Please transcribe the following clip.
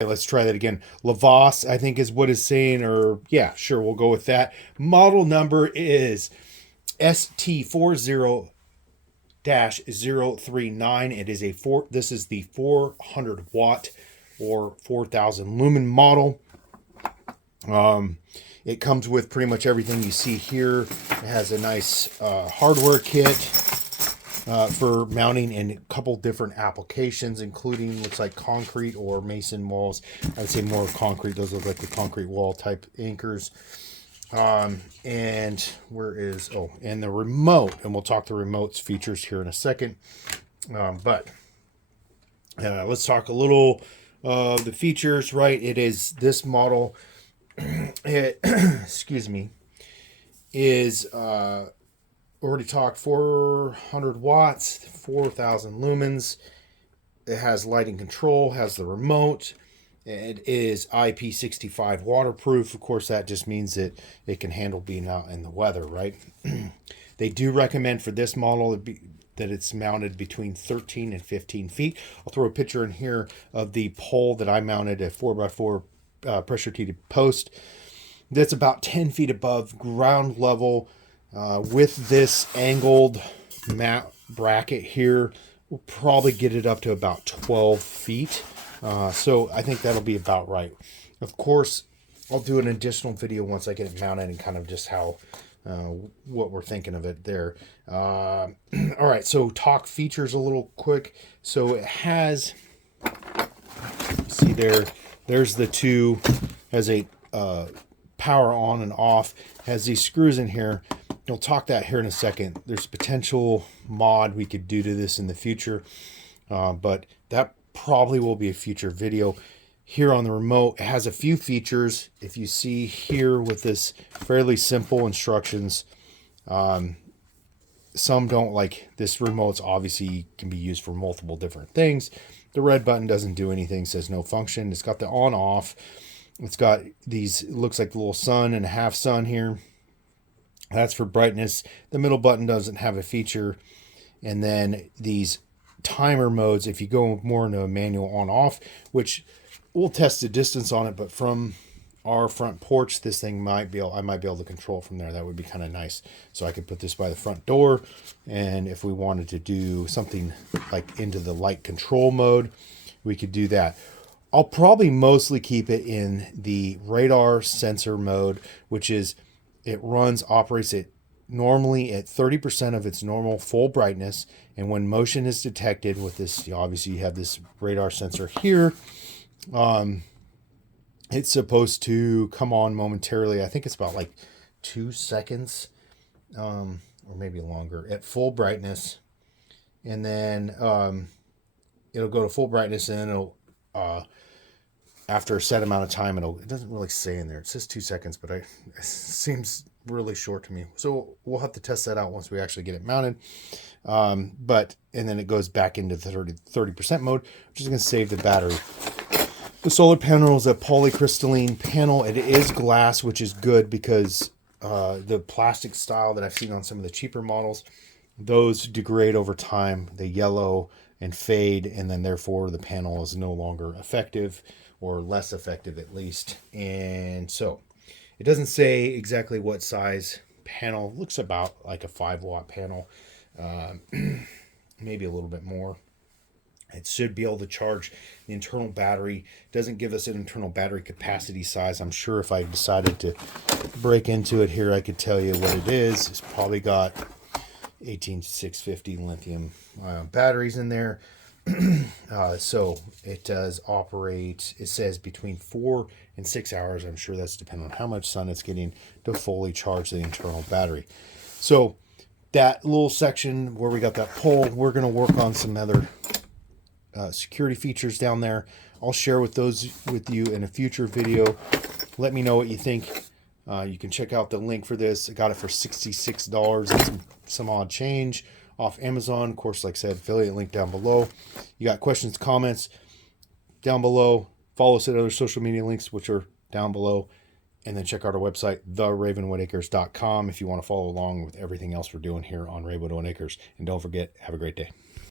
Let's try that again. Lavos, I think is what it's saying, or yeah, sure, we'll go with that. Model number is ST40-039. It is this is the 400 watt or 4,000 lumen model. It comes with pretty much everything you see here. It has a nice hardware kit for mounting in a couple different applications, including looks like concrete or mason walls. I'd say more concrete. Those look like the concrete wall type anchors. And where is, and the remote, and we'll talk the remote's features here in a second. But let's talk a little the features, right? It is this model, it, excuse me, is already talked 400 watts, 4,000 lumens. It has lighting control, has the remote. It is IP65 waterproof. Of course, that just means that it can handle being out in the weather, right? They do recommend for this model that it's mounted between 13 and 15 feet. I'll throw a picture in here of the pole that I mounted, a 4x4 pressure treated post. That's about 10 feet above ground level. With this angled mat bracket here, we'll probably get it up to about 12 feet. So I think that'll be about right. Of course, I'll do an additional video once I get it mounted and kind of just how, what we're thinking of it there. All right, so talk features a little quick. So it has, see there's the two, has a power on and off, has these screws in here. We'll talk that here in a second. There's potential mod we could do to this in the future, but that probably will be a future video. Here on the remote, it has a few features. If you see here with this fairly simple instructions, some don't, like this remote's obviously can be used for multiple different things. The red button doesn't do anything, says no function. It's got the on off. It's got these, it looks like the little sun and a half sun here. That's for brightness. The middle button doesn't have a feature. And then these timer modes, if you go more into a manual on off, which we'll test the distance on it, but from our front porch, this thing I might be able to control from there. That would be kind of nice. So I could put this by the front door, and if we wanted to do something like into the light control mode, we could do that. I'll probably mostly keep it in the radar sensor mode, which is operates it normally at 30% of its normal full brightness. And when motion is detected with this, obviously you have this radar sensor here. It's supposed to come on momentarily. I think it's about like 2 seconds, or maybe longer at full brightness. And then, it'll go to full brightness, and then it'll, after a set amount of time, it doesn't really say in there. It says 2 seconds, but it seems really short to me. So we'll have to test that out once we actually get it mounted. And then it goes back into the 30% mode, which is going to save the battery. The solar panel is a polycrystalline panel. It is glass, which is good because the plastic style that I've seen on some of the cheaper models, those degrade over time. They yellow and fade, and then therefore the panel is no longer effective, or less effective at least. And so it doesn't say exactly what size panel. It looks about like a 5-watt panel, maybe a little bit more. It should be able to charge the internal battery. It doesn't give us an internal battery capacity size. I'm sure if I decided to break into it here, I could tell you what it is. It's probably got 18650 lithium batteries in there. So it does operate, it says between 4 and 6 hours. I'm sure that's depending on how much sun it's getting to fully charge the internal battery. So that little section where we got that pole, we're going to work on some other security features down there. I'll share with you in a future video. Let me know what you think. You can check out the link for this. I got it for $66 and some odd change off Amazon. Of course, like I said, affiliate link down below. You got questions, comments down below. Follow us at other social media links, which are down below. And then check out our website, theravenwoodacres.com, if you want to follow along with everything else we're doing here on Ravenwood Acres. And don't forget, have a great day.